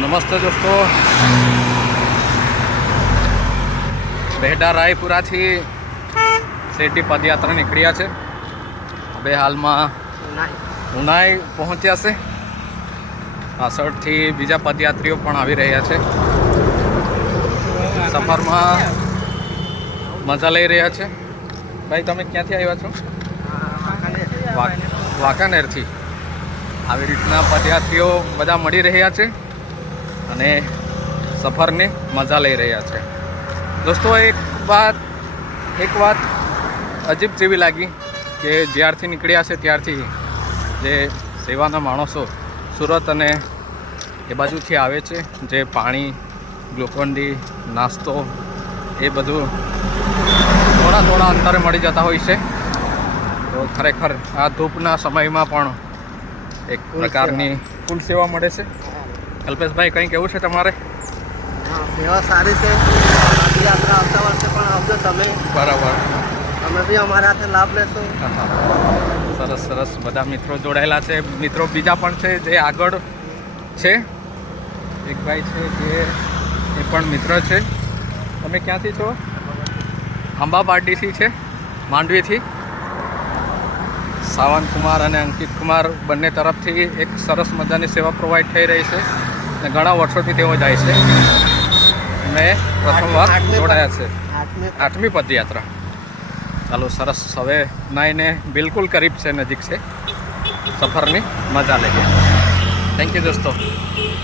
નમસ્તે દોસ્તો, બેડા રાયપુરાથી શેરડી પદયાત્રા નીકળ્યા છે. હવે હાલમાં ઉનાઈ પહોંચ્યા છે. પાછળથી બીજા પદયાત્રીઓ પણ આવી રહ્યા છે. સફરમાં મજા લઈ રહ્યા છે. ભાઈ, તમે ક્યાંથી આવ્યા છો? વાંકાનેરથી. આવી રીતના પદયાત્રીઓ બધા મળી રહ્યા છે અને સફરની મજા લઈ રહ્યા છે. દોસ્તો, એક વાત અજીબ જેવી લાગી કે જ્યારથી નીકળ્યા છે ત્યારથી જે સેવાના માણસો સુરત અને એ બાજુથી આવે છે, જે પાણી, ગ્લુકોન-ડી, નાસ્તો એ બધું થોડા અંતરે મળી જતા હોય છે. તો ખરેખર આ ધૂપના સમયમાં પણ એક પ્રકારની ફૂલ સેવા મળે છે. કલ્પેશભાઈ, કંઈ કહેવું છે તમારે? સેવા સારી છે. યાત્રા આવતા વર્ષે પણ આવજો તમે. બરાબર. તમે બી અમારા હાથે લાભ લેશો. સરસ. બધા મિત્રો જોડાયેલા છે. મિત્રો બીજા પણ છે જે આગળ છે. એક ભાઈ છે જે એ પણ મિત્ર છે. તમે ક્યાંથી છો? અંબાપાડીથી છે, માંડવીથી. સાવંત કુમાર અને અંકિત કુમાર બંને તરફથી એક સરસ મજાની સેવા પ્રોવાઈડ થઈ રહી છે અને ઘણા વર્ષોથી તેઓ જાય છે. મેં પ્રથમવાર જોડાયા છે. 8મી પદયાત્રા. ચાલો, સરસ. હવે નાઈને બિલકુલ કરીબ છે, નજીક છે. સફરની મજા લઈએ. થેન્ક યુ દોસ્તો.